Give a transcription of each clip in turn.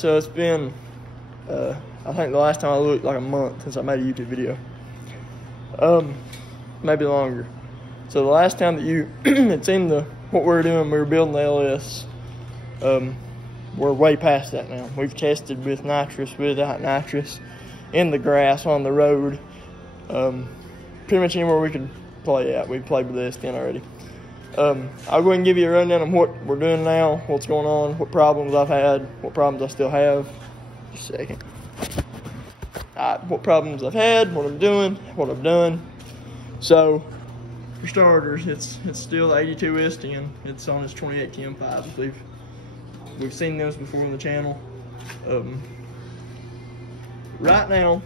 so it's been, I think the last time I looked, like a month since I made a YouTube video. Maybe longer. So the last time that you had seen what we were doing, we were building the LS. We're way past that now. We've tested with nitrous, without nitrous, in the grass, on the road. Pretty much anywhere we could play at. We've played with the S10 already. I'll go ahead and give you a rundown of what we're doing now, what's going on, what problems I've had, what problems I still have. Just a second. What problems I've had, what I'm doing, what I've done. So, for starters, it's still the 82 S10. It's on its 28 TM5. We've seen those before on the channel. Right now,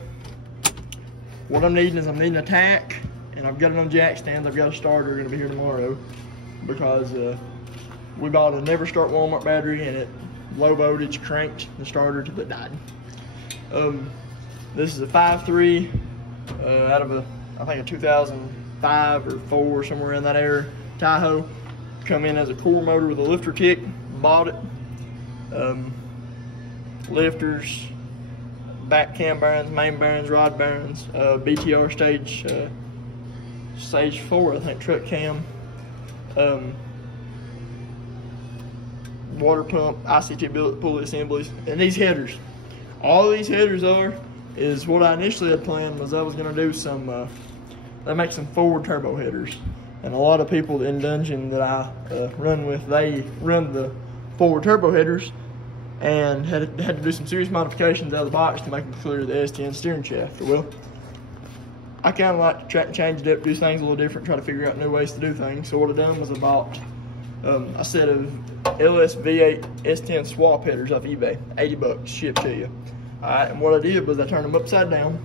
what I'm needing a tack, and I've got it on jack stands. I've got a starter going to be here tomorrow because we bought a Never Start Walmart battery and it low voltage cranked the starter till it died. This is a 5.3 out of I think a 2005 or 4, somewhere in that area, Tahoe. Come in as a core motor with a lifter tick. Bought it. Lifters, back cam bearings, main bearings, rod bearings, BTR stage 4, I think, truck cam, water pump, IC2 pulley assemblies, and these headers. All these headers is what I initially had planned was I was going to do some, they make some forward turbo headers. And a lot of people in Dungeon that I run with, they run the forward turbo headers and had to do some serious modifications out of the box to make them clear the S10 steering shaft. Well, I kind of like to change it up, do things a little different, try to figure out new ways to do things. So what I done was I bought a set of LS V8 S10 swap headers off eBay, 80 bucks, shipped to you. Alright, and what I did was I turned them upside down,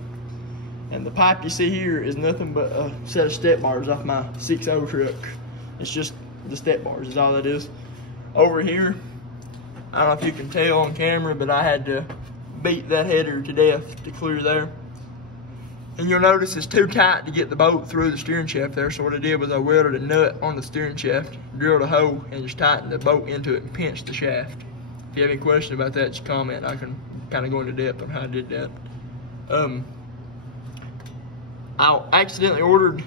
and the pipe you see here is nothing but a set of step bars off my 6.0 truck. It's just the step bars is all that is. Over here, I don't know if you can tell on camera, but I had to beat that header to death to clear there. And you'll notice it's too tight to get the bolt through the steering shaft there, so what I did was I welded a nut on the steering shaft, drilled a hole, and just tightened the bolt into it and pinched the shaft. If you have any question about that, just comment. I can kind of go into depth on how I did that. I accidentally ordered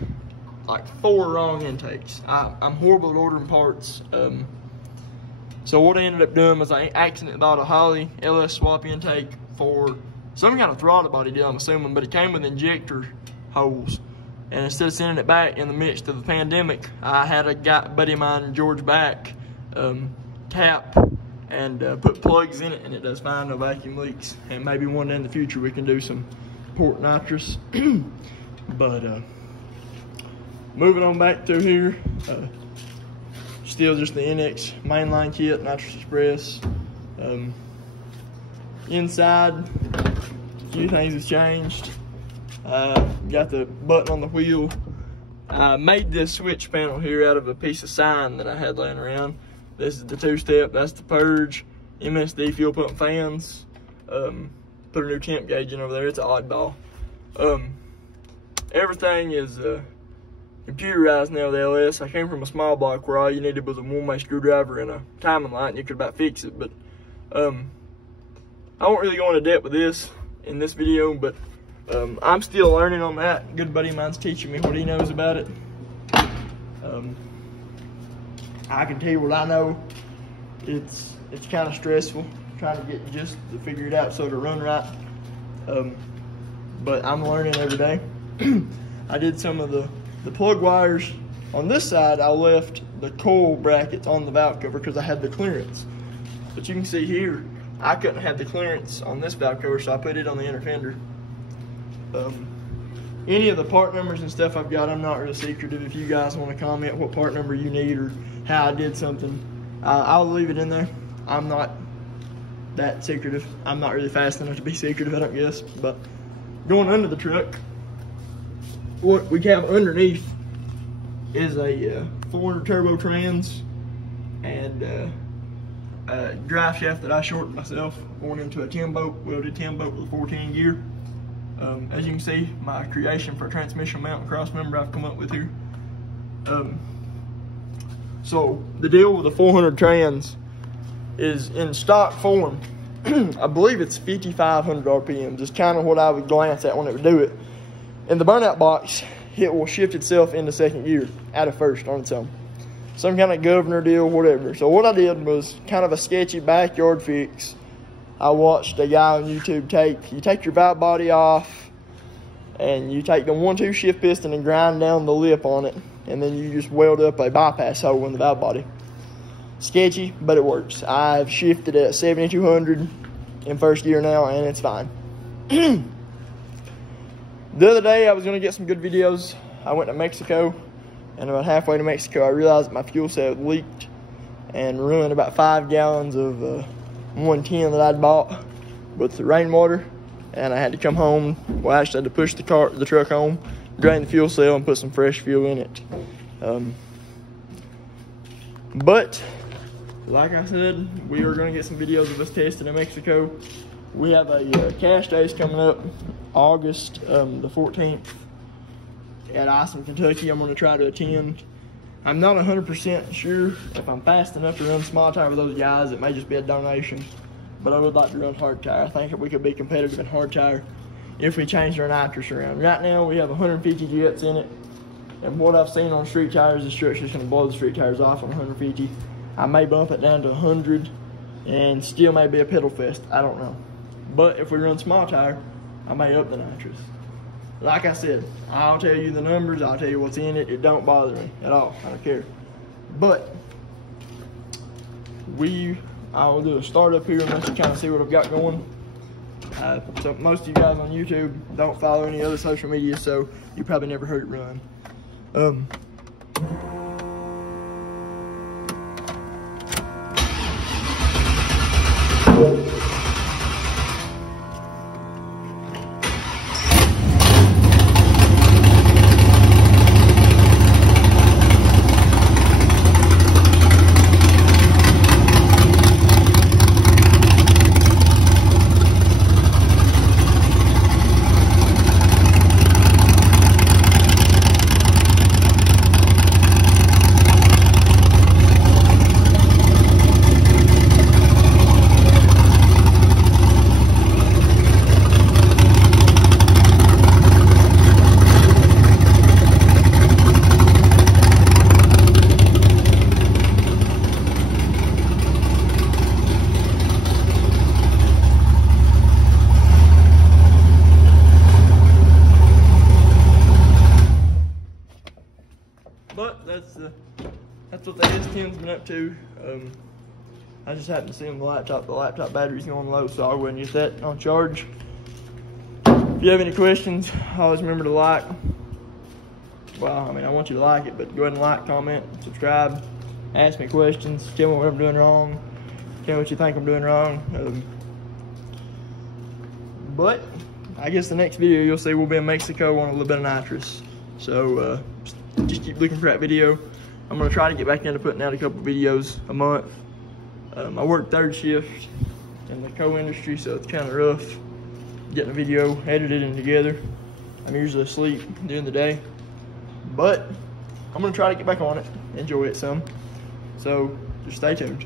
like 4 wrong intakes. I'm horrible at ordering parts. So what I ended up doing was I accidentally bought a Holley LS swap intake for some kind of throttle body deal, I'm assuming, but it came with injector holes. And instead of sending it back in the midst of the pandemic, I had a buddy of mine, George Back, tap and put plugs in it, and it does fine, no vacuum leaks. And maybe one day in the future we can do some port nitrous. But moving on back through here, still just the NX mainline kit, nitrous express. Inside, a few things have changed. Got the button on the wheel. I made this switch panel here out of a piece of sign that I had laying around. This is the 2-step, that's the purge, MSD fuel pump fans. Put a new temp gauge in over there, it's an oddball. Everything is computerized now with LS. I came from a small block where all you needed was a 1-way screwdriver and a timing light and you could about fix it, but I won't really go into depth with this in this video, but I'm still learning on that. A good buddy of mine's teaching me what he knows about it. I can tell you what I know. It's kind of stressful trying to get just to figure it out so to run right. But I'm learning every day. I did some of the plug wires on this side. I left the coil brackets on the valve cover because I had the clearance. But you can see here, I couldn't have the clearance on this valve cover, so I put it on the inner fender. Any of the part numbers and stuff I've got, I'm not really secretive. If you guys want to comment what part number you need or how I did something, I'll leave it in there. I'm not that secretive. I'm not really fast enough to be secretive, I don't guess. But going under the truck, what we have underneath is a 400 turbo trans and a drive shaft that I shortened myself, going into a 10-bolt, welded 10-bolt with a 410 gear. As you can see, my creation for a transmission mount and cross member I've come up with here. So the deal with the 400 trans is in stock form. I believe it's 5,500 RPMs. It's kind of what I would glance at when it would do it. In the burnout box, it will shift itself into second gear out of first on its own. Some kind of governor deal, whatever. So what I did was kind of a sketchy backyard fix. I watched a guy on YouTube you take your valve body off, and you take the 1-2 shift piston and grind down the lip on it, and then you just weld up a bypass hole in the valve body. Sketchy, but it works. I've shifted at 7,200 in first gear now, and it's fine. The other day, I was going to get some good videos. I went to Mexico, and about halfway to Mexico, I realized that my fuel cell had leaked and ruined about 5 gallons of 110 that I'd bought with the rainwater. And I had to come home. Well, I actually had to push the truck home, drain the fuel cell, and put some fresh fuel in it. But like I said, we are going to get some videos of us testing in Mexico. We have a cash days coming up, August the 14th at Isom, Kentucky. I'm going to try to attend. I'm not 100% sure if I'm fast enough to run small tire with those guys. It may just be a donation. But I would like to run hard tire. I think that we could be competitive in hard tire if we changed our nitrous around. Right now, we have 150 jets in it. And what I've seen on street tires, this truck's just going to blow the street tires off on 150. I may bump it down to 100 and still may be a pedal fest. I don't know. But if we run small tire, I may up the nitrous. Like I said, I'll tell you the numbers. I'll tell you what's in it. It don't bother me at all. I don't care. But I will do a start up here and let you kind of see what I've got going. So most of you guys on YouTube don't follow any other social media, so you probably never heard it run. But that's what the S10's been up to. I just happened to see on the laptop battery's going low, so I'll go ahead and get that on charge. If you have any questions, always remember to like. Well, I mean, I want you to like it, but go ahead and like, comment, subscribe, ask me questions, tell me what I'm doing wrong, tell me what you think I'm doing wrong. But I guess the next video you'll see we'll be in Mexico on a little bit of nitrous. So just keep looking for that video. I'm gonna try to get back into putting out a couple videos a month. I work third shift in the co-industry, so it's kind of rough getting a video edited and together. I'm usually asleep during the day, but I'm gonna try to get back on it, enjoy it some. So just stay tuned.